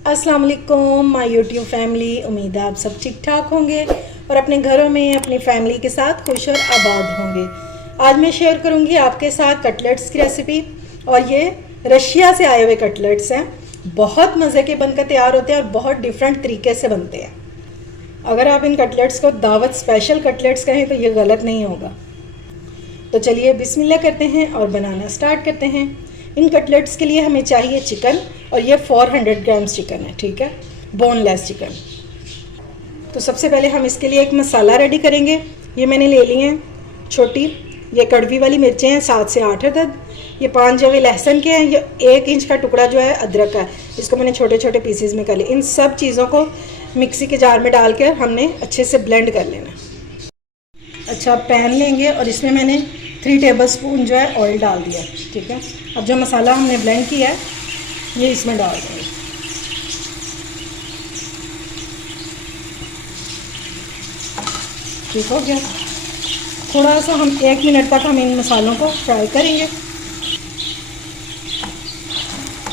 अस्सलाम वालेकुम my YouTube family. उम्मीद है आप सब ठीक ठाक होंगे और अपने घरों में अपनी फैमिली के साथ खुश और आबाद होंगे। आज मैं शेयर करूंगी आपके साथ कटलेट्स की रेसिपी और ये रशिया से आए हुए कटलेट्स हैं। बहुत मज़े के बनकर तैयार होते हैं और बहुत डिफरेंट तरीके से बनते हैं। अगर आप इन कटलेट्स को दावत स्पेशल कटलेट्स कहें तो ये गलत नहीं होगा। तो चलिए बिस्मिल्लाह करते हैं और बनाना स्टार्ट करते हैं। इन कटलेट्स के लिए हमें चाहिए चिकन और ये 400 ग्राम्स चिकन है, ठीक है, बोनलेस चिकन। तो सबसे पहले हम इसके लिए एक मसाला रेडी करेंगे। ये मैंने ले ली हैं छोटी, ये कड़वी वाली मिर्चें हैं 7 से 8 अदद। ये 5 जवे लहसुन के हैं। ये 1 इंच का टुकड़ा जो है अदरक का है, इसको मैंने छोटे छोटे पीसीज में कर लिया। इन सब चीज़ों को मिक्सी के जार में डाल कर हमने अच्छे से ब्लेंड कर लेना। अच्छा, पैन लेंगे और इसमें मैंने 3 टेबलस्पून जो है ऑयल डाल दिया, ठीक है। अब जो मसाला हमने ब्लेंड किया है ये इसमें डाल देंगे। ठीक हो गया। थोड़ा सा हम 1 मिनट तक हम इन मसालों को फ्राई करेंगे।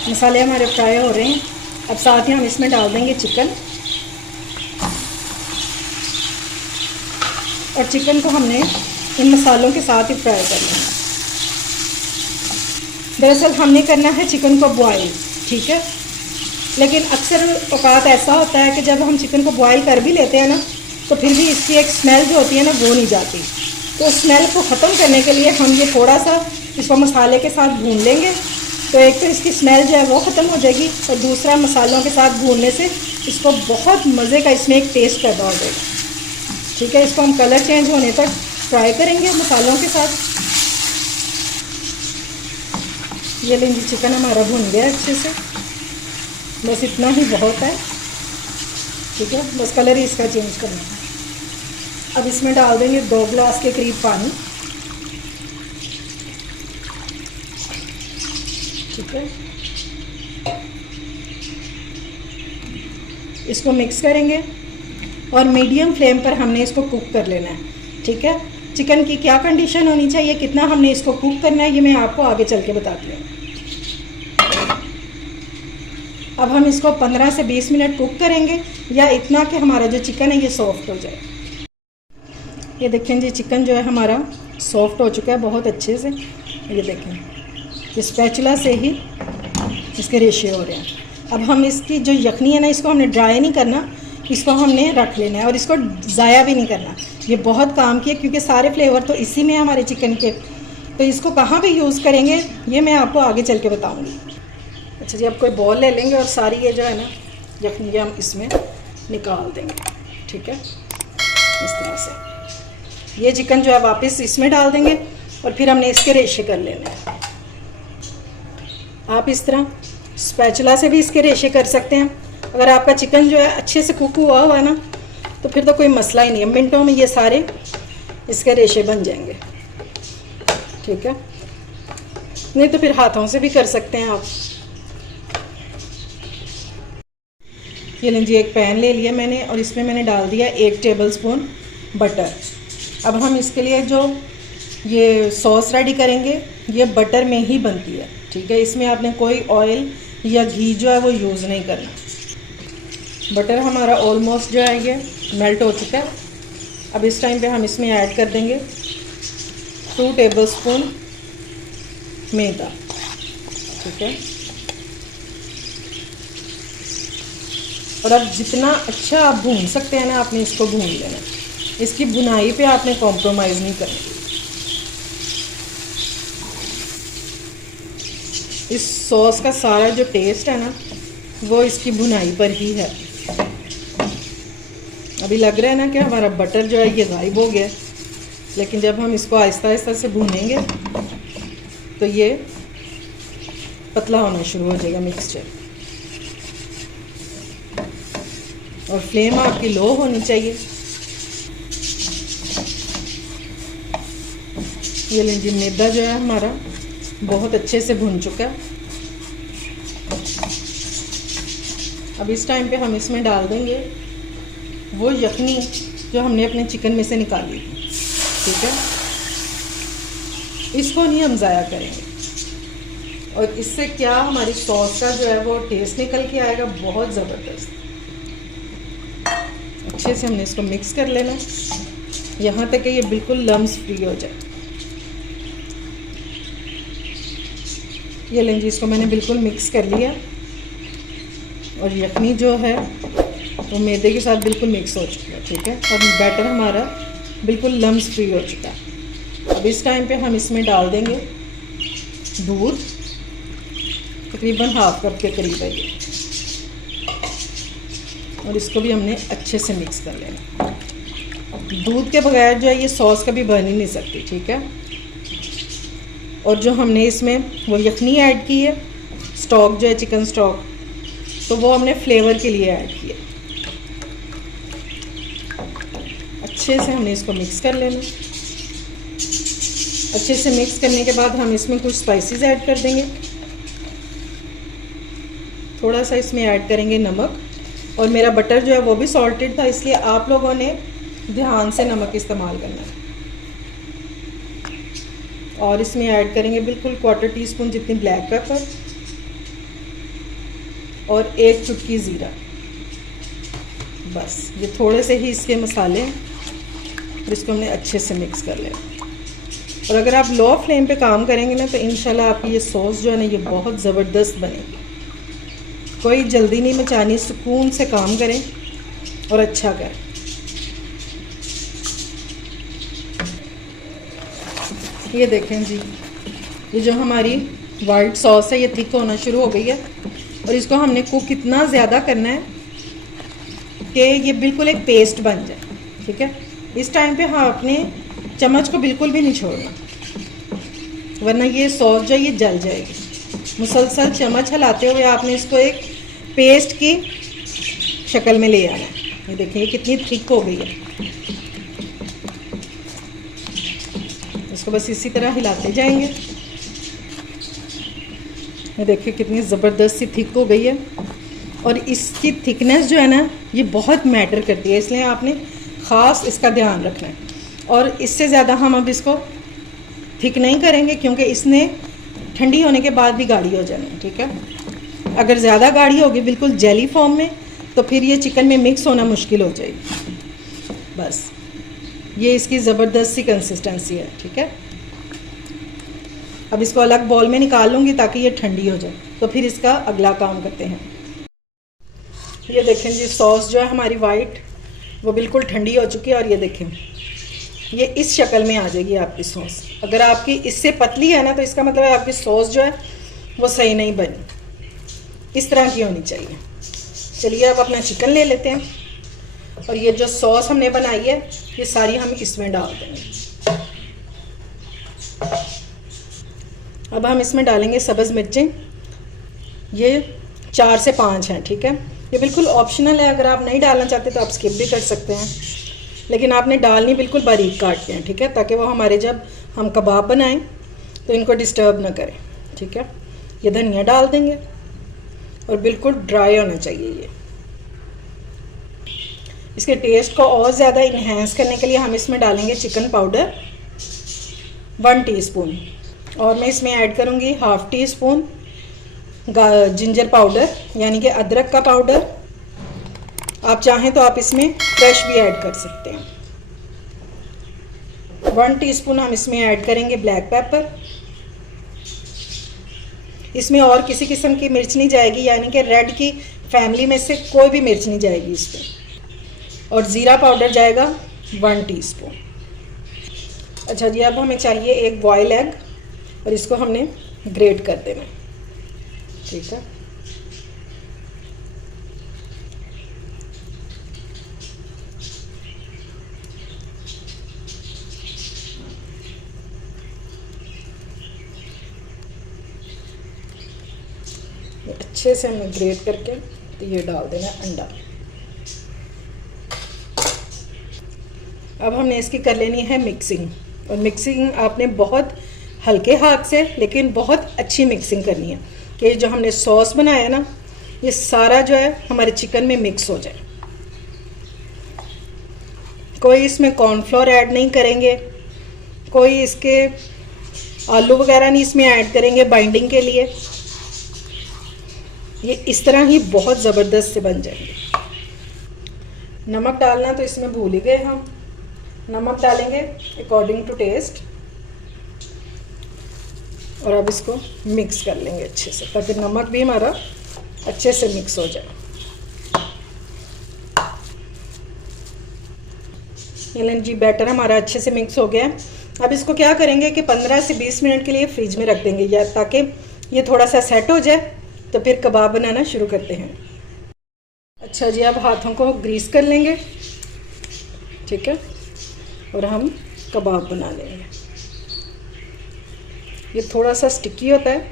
मसाले हमारे फ्राई हो रहे हैं। अब साथ ही हम इसमें डाल देंगे चिकन, और चिकन को हमने इन मसालों के साथ ही फ्राई करना है। दरअसल हमने करना है चिकन को बॉयल, ठीक है। लेकिन अक्सर औकात ऐसा होता है कि जब हम चिकन को बॉयल कर भी लेते हैं ना, तो फिर भी इसकी एक स्मेल जो होती है ना वो नहीं जाती। तो स्मेल को ख़त्म करने के लिए हम ये थोड़ा सा इसको मसाले के साथ भून लेंगे। तो एक तो इसकी स्मेल जो है वो ख़त्म हो जाएगी, और दूसरा मसालों के साथ भूनने से इसको बहुत मज़े का इसमें एक टेस्ट पैदा हो जाएगा, ठीक है। इसको हम कलर चेंज होने तक फ्राई करेंगे मसालों के साथ। ये लेंगे, चिकन हमारा भुन गया अच्छे से, बस इतना ही बहुत है, ठीक है। बस कलर ही इसका चेंज करना है। अब इसमें डाल देंगे 2 गिलास के करीब पानी, ठीक है। इसको मिक्स करेंगे और मीडियम फ्लेम पर हमने इसको कुक कर लेना है, ठीक है। चिकन की क्या कंडीशन होनी चाहिए, कितना हमने इसको कुक करना है, ये मैं आपको आगे चल के बताती हूँ। अब हम इसको 15 से 20 मिनट कुक करेंगे, या इतना कि हमारा जो चिकन है ये सॉफ्ट हो जाए। ये देखें जी, चिकन जो है हमारा सॉफ्ट हो चुका है बहुत अच्छे से। ये देखें, इस स्पैचुला से ही इसके रेशे हो रहे हैं। अब हम इसकी जो यखनी है ना, इसको हमने ड्राई नहीं करना, इसको हमने रख लेना है और इसको ज़ाया भी नहीं करना। ये बहुत काम की है क्योंकि सारे फ्लेवर तो इसी में है हमारे चिकन के। तो इसको कहाँ पे यूज़ करेंगे ये मैं आपको आगे चल के बताऊँगी। अच्छा जी, अब कोई बॉल ले लेंगे और सारी ये जो है ना यखनी हम इसमें निकाल देंगे, ठीक है। इस तरह से ये चिकन जो है वापस इसमें डाल देंगे और फिर हमने इसके रेशे कर लेने हैं। आप इस तरह स्पैचुला से भी इसके रेशे कर सकते हैं। अगर आपका चिकन जो है अच्छे से कुक हुआ हुआ है ना, तो फिर तो कोई मसला ही नहीं है, मिनटों में ये सारे इसके रेशे बन जाएंगे, ठीक है। नहीं तो फिर हाथों से भी कर सकते हैं आप। ये लीजिए, एक पैन ले लिया मैंने और इसमें मैंने डाल दिया 1 टेबलस्पून बटर। अब हम इसके लिए जो ये सॉस रेडी करेंगे ये बटर में ही बनती है, ठीक है। इसमें आपने कोई ऑयल या घी जो है वो यूज़ नहीं करना। बटर हमारा ऑलमोस्ट जो है ये मेल्ट हो चुका है। अब इस टाइम पे हम इसमें ऐड कर देंगे 2 टेबलस्पून मैदा, ठीक है। और अब जितना अच्छा आप भून सकते हैं ना, आपने इसको भून लेना। इसकी भुनाई पे आपने कॉम्प्रोमाइज़ नहीं करना। इस सॉस का सारा जो टेस्ट है ना वो इसकी भुनाई पर ही है। अभी लग रहा है ना कि हमारा बटर जो है ये गायब हो गया, लेकिन जब हम इसको आहिस्ता आहिस्ता से भूनेंगे तो ये पतला होना शुरू हो जाएगा मिक्सचर। और फ्लेम आपकी लो होनी चाहिए। ये लीजिए, मैदा जो है हमारा बहुत अच्छे से भुन चुका है। अब इस टाइम पे हम इसमें डाल देंगे वो यखनी जो हमने अपने चिकन में से निकाली, ठीक है। इसको नहीं हम ज़ाया करेंगे। और इससे क्या हमारी सॉस का जो है वो टेस्ट निकल के आएगा, बहुत ज़बरदस्त। अच्छे से हमने इसको मिक्स कर लेना यहाँ तक कि ये बिल्कुल लम्स फ्री हो जाए। ये लें जी, इसको मैंने बिल्कुल मिक्स कर लिया और यखनी जो है वो मैदे के साथ बिल्कुल मिक्स हो चुका है, ठीक है। और बैटर हमारा बिल्कुल लम्स फ्री हो चुका है। अब इस टाइम पे हम इसमें डाल देंगे दूध, तकरीबन हाफ कप के करीब है ये, और इसको भी हमने अच्छे से मिक्स कर लेना। दूध के बगैर जो है ये सॉस कभी बन ही नहीं सकती, ठीक है। और जो हमने इसमें वो यखनी ऐड की है, स्टॉक जो है चिकन स्टॉक, तो वो हमने फ्लेवर के लिए ऐड किया। अच्छे से हमने इसको मिक्स कर लेना। अच्छे से मिक्स करने के बाद हम इसमें कुछ स्पाइसेस ऐड कर देंगे। थोड़ा सा इसमें ऐड करेंगे नमक, और मेरा बटर जो है वो भी सॉल्टेड था, इसलिए आप लोगों ने ध्यान से नमक इस्तेमाल करना है। और इसमें ऐड करेंगे बिल्कुल 1/4 टीस्पून जितनी ब्लैक पेपर और 1 चुटकी ज़ीरा। बस ये थोड़े से ही इसके मसाले हैं, और इसको हमने अच्छे से मिक्स कर लेना। और अगर आप लो फ्लेम पे काम करेंगे ना तो इंशाल्लाह आपकी ये सॉस जो है ना ये बहुत ज़बरदस्त बनेगी। कोई जल्दी नहीं मचानी, सुकून से काम करें और अच्छा करें। ये देखें जी, ये जो हमारी वाइट सॉस है ये थिक होना शुरू हो गई है, और इसको हमने कुक इतना ज़्यादा करना है कि ये बिल्कुल एक पेस्ट बन जाए, ठीक है। इस टाइम पे हाँ अपने चम्मच को बिल्कुल भी नहीं छोड़ना, वरना ये सॉस जो ये जल जाएगी। मुसलसल चम्मच हिलाते हुए आपने इसको एक पेस्ट की शक्ल में ले आना है। ये देखिए ये कितनी थिक हो गई है। इसको बस इसी तरह हिलाते जाएंगे। ये देखिए कितनी ज़बरदस्त सी थिक हो गई है, और इसकी थिकनेस जो है ना ये बहुत मैटर करती है, इसलिए आपने ख़ास इसका ध्यान रखना है। और इससे ज़्यादा हम अब इसको थिक नहीं करेंगे, क्योंकि इसने ठंडी होने के बाद भी गाढ़ी हो जाना है, ठीक है। अगर ज़्यादा गाढ़ी होगी बिल्कुल जेली फॉर्म में, तो फिर ये चिकन में मिक्स होना मुश्किल हो जाएगी। बस ये इसकी ज़बरदस्त सी कंसिस्टेंसी है, ठीक है। अब इसको अलग बॉल में निकाल लूँगी ताकि ये ठंडी हो जाए, तो फिर इसका अगला काम करते हैं। ये देखें जी, सॉस जो है हमारी वाइट वो बिल्कुल ठंडी हो चुकी है, और ये देखें ये इस शक्ल में आ जाएगी आपकी सॉस। अगर आपकी इससे पतली है ना तो इसका मतलब है आपकी सॉस जो है वो सही नहीं बनी, इस तरह की होनी चाहिए। चलिए अब अपना चिकन ले लेते हैं, और ये जो सॉस हमने बनाई है ये सारी हम इसमें डाल देंगे। अब हम इसमें डालेंगे सब्ज़ मिर्चें, ये 4 से 5 हैं, ठीक है। ये बिल्कुल ऑप्शनल है, अगर आप नहीं डालना चाहते तो आप स्किप भी कर सकते हैं, लेकिन आपने डालनी बिल्कुल बारीक काट के हैं, ठीक है, ताकि वो हमारे जब हम कबाब बनाएं तो इनको डिस्टर्ब ना करें, ठीक है। ये धनिया डाल देंगे, और बिल्कुल ड्राई होना चाहिए ये। इसके टेस्ट को और ज़्यादा इन्हेंस करने के लिए हम इसमें डालेंगे चिकन पाउडर 1 टीस्पून, और मैं इसमें ऐड करूँगी 1/2 टीस्पून जिंजर पाउडर, यानी कि अदरक का पाउडर। आप चाहें तो आप इसमें फ्रेश भी ऐड कर सकते हैं। 1 टीस्पून हम इसमें ऐड करेंगे ब्लैक पेपर। इसमें और किसी किस्म की मिर्च नहीं जाएगी, यानी कि रेड की फैमिली में से कोई भी मिर्च नहीं जाएगी इस पर। और ज़ीरा पाउडर जाएगा 1 टीस्पून। अच्छा जी, अब हमें चाहिए एक बॉयल एग, और इसको हमने ग्रेट कर देना, ठीक है। अच्छे से हमने ग्रेट करके तो ये डाल देना अंडा। अब हमने इसकी कर लेनी है मिक्सिंग, और मिक्सिंग आपने बहुत हल्के हाथ से लेकिन बहुत अच्छी मिक्सिंग करनी है कि जो हमने सॉस बनाया ना ये सारा जो है हमारे चिकन में मिक्स हो जाए। कोई इसमें कॉर्नफ्लोर ऐड नहीं करेंगे, कोई इसके आलू वगैरह नहीं इसमें ऐड करेंगे बाइंडिंग के लिए। ये इस तरह ही बहुत ज़बरदस्त से बन जाएंगे। नमक डालना तो इसमें भूल ही गए हम, नमक डालेंगे अकॉर्डिंग टू टेस्ट। और अब इसको मिक्स कर लेंगे अच्छे से, ताकि नमक भी हमारा अच्छे से मिक्स हो जाए। ये जी बैटर हमारा अच्छे से मिक्स हो गया है। अब इसको क्या करेंगे कि 15 से 20 मिनट के लिए फ्रिज में रख देंगे, या ताकि ये थोड़ा सा सेट हो जाए, तो फिर कबाब बनाना शुरू करते हैं। अच्छा जी, अब हाथों को ग्रीस कर लेंगे, ठीक है, और हम कबाब बना लेंगे। ये थोड़ा सा स्टिकी होता है,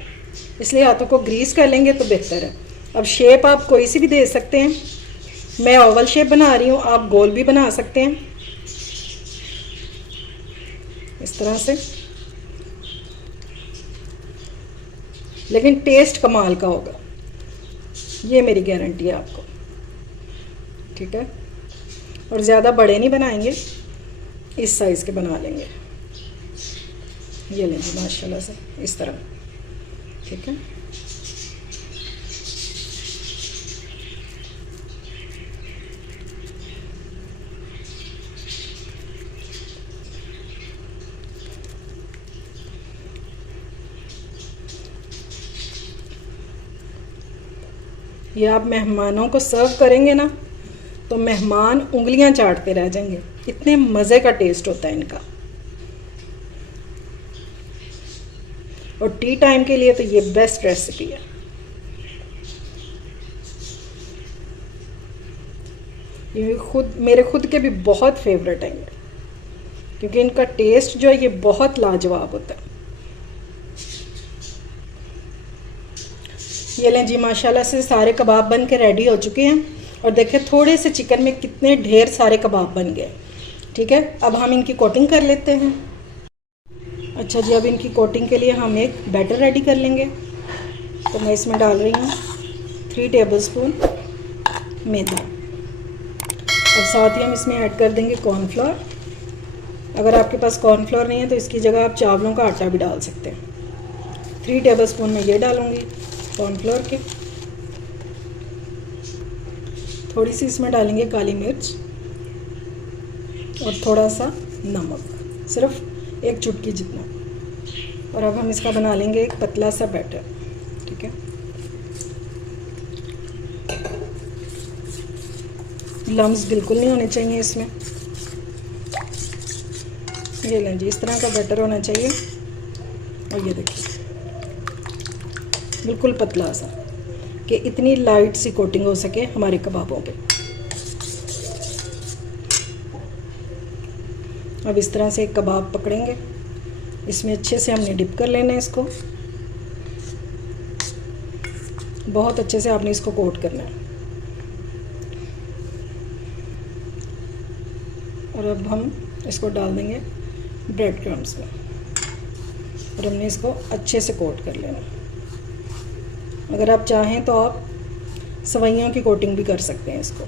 इसलिए हाथों को ग्रीस कर लेंगे तो बेहतर है। अब शेप आप कोई सी भी दे सकते हैं, मैं ओवल शेप बना रही हूँ, आप गोल भी बना सकते हैं इस तरह से, लेकिन टेस्ट कमाल का होगा, ये मेरी गारंटी है आपको, ठीक है। और ज़्यादा बड़े नहीं बनाएंगे, इस साइज़ के बना लेंगे। ये लेंगे माशाल्लाह से इस तरह, ठीक है। ये आप मेहमानों को सर्व करेंगे ना, तो मेहमान उंगलियां चाटते रह जाएंगे, इतने मज़े का टेस्ट होता है इनका। और टी टाइम के लिए तो ये बेस्ट रेसिपी है। ये मेरे खुद के भी बहुत फेवरेट है ये, क्योंकि इनका टेस्ट जो है ये बहुत लाजवाब होता है। ये लें जी, माशाल्लाह से सारे कबाब बन के रेडी हो चुके हैं। और देखें थोड़े से चिकन में कितने ढेर सारे कबाब बन गए, ठीक है। अब हम इनकी कोटिंग कर लेते हैं। अच्छा जी, अब इनकी कोटिंग के लिए हम एक बैटर रेडी कर लेंगे। तो मैं इसमें डाल रही हूँ 3 टेबलस्पून मैदा। अब साथ ही हम इसमें ऐड कर देंगे कॉर्नफ्लोर। अगर आपके पास कॉर्नफ्लोर नहीं है तो इसकी जगह आप चावलों का आटा भी डाल सकते हैं। 3 टेबलस्पून में ये डालूँगी कॉर्नफ्लोर के। थोड़ी सी इसमें डालेंगे काली मिर्च और थोड़ा सा नमक, सिर्फ 1 चुटकी जितना। और अब हम इसका बना लेंगे एक पतला सा बैटर, ठीक है। लम्स बिल्कुल नहीं होने चाहिए इसमें। ये लें जी, इस तरह का बैटर होना चाहिए। और ये देखिए बिल्कुल पतला सा, कि इतनी लाइट सी कोटिंग हो सके हमारे कबाबों पे। अब इस तरह से एक कबाब पकड़ेंगे, इसमें अच्छे से हमने डिप कर लेना है इसको। बहुत अच्छे से आपने इसको कोट करना है। और अब हम इसको डाल देंगे ब्रेड क्रम्स में, और हमने इसको अच्छे से कोट कर लेना। अगर आप चाहें तो आप सवैयों की कोटिंग भी कर सकते हैं इसको।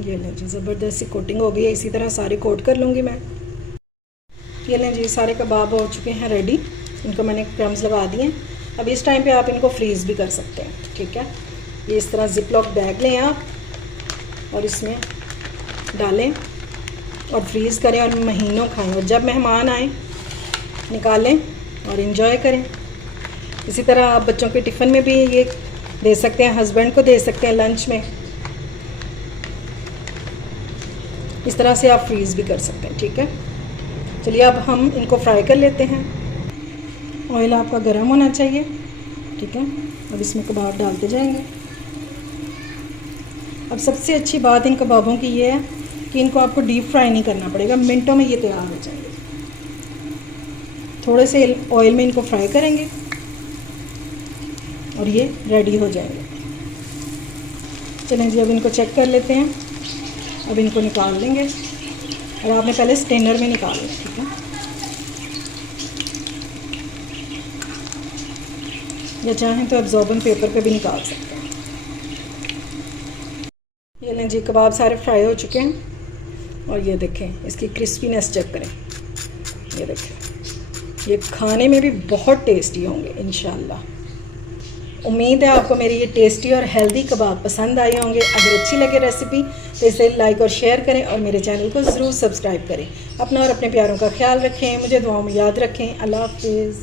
ये लें जी, ज़बरदस्त सी कोटिंग हो गई है। इसी तरह सारे कोट कर लूँगी मैं। ये लें जी, सारे कबाब हो चुके हैं रेडी। इनको मैंने क्रम्स लगा दिए हैं। अब इस टाइम पे आप इनको फ्रीज़ भी कर सकते हैं, ठीक है। ये इस तरह ज़िप-लॉक बैग लें आप, और इसमें डालें और फ्रीज़ करें, और महीनों खाएं। और जब मेहमान आए निकालें और इन्जॉय करें। इसी तरह आप बच्चों के टिफ़िन में भी ये दे सकते हैं, हस्बैंड को दे सकते हैं लंच में। इस तरह से आप फ्रीज़ भी कर सकते हैं, ठीक है। चलिए अब हम इनको फ्राई कर लेते हैं। ऑयल आपका गर्म होना चाहिए, ठीक है। अब इसमें कबाब डालते जाएंगे। अब सबसे अच्छी बात इन कबाबों की ये है कि इनको आपको डीप फ्राई नहीं करना पड़ेगा, मिनटों में ये तैयार हो जाएंगे। थोड़े से ऑयल में इनको फ्राई करेंगे और ये रेडी हो जाएंगे। चलें जी, अब इनको चेक कर लेते हैं। अब इनको निकाल लेंगे, और आपने पहले स्ट्रेनर में निकाल लें, ठीक है। या चाहें तो एब्जॉर्बेंट पेपर पे भी निकाल सकते हैं। लें जी, कबाब सारे फ्राई हो चुके हैं और ये देखें इसकी क्रिस्पीनेस चेक करें। ये देखें, ये खाने में भी बहुत टेस्टी होंगे इंशाल्लाह। उम्मीद है आपको मेरी ये टेस्टी और हेल्दी कबाब पसंद आए होंगे। अगर अच्छी लगे रेसिपी तो इसे लाइक और शेयर करें और मेरे चैनल को ज़रूर सब्सक्राइब करें। अपना और अपने प्यारों का ख्याल रखें, मुझे दुआओं में याद रखें। अल्लाह हाफिज़।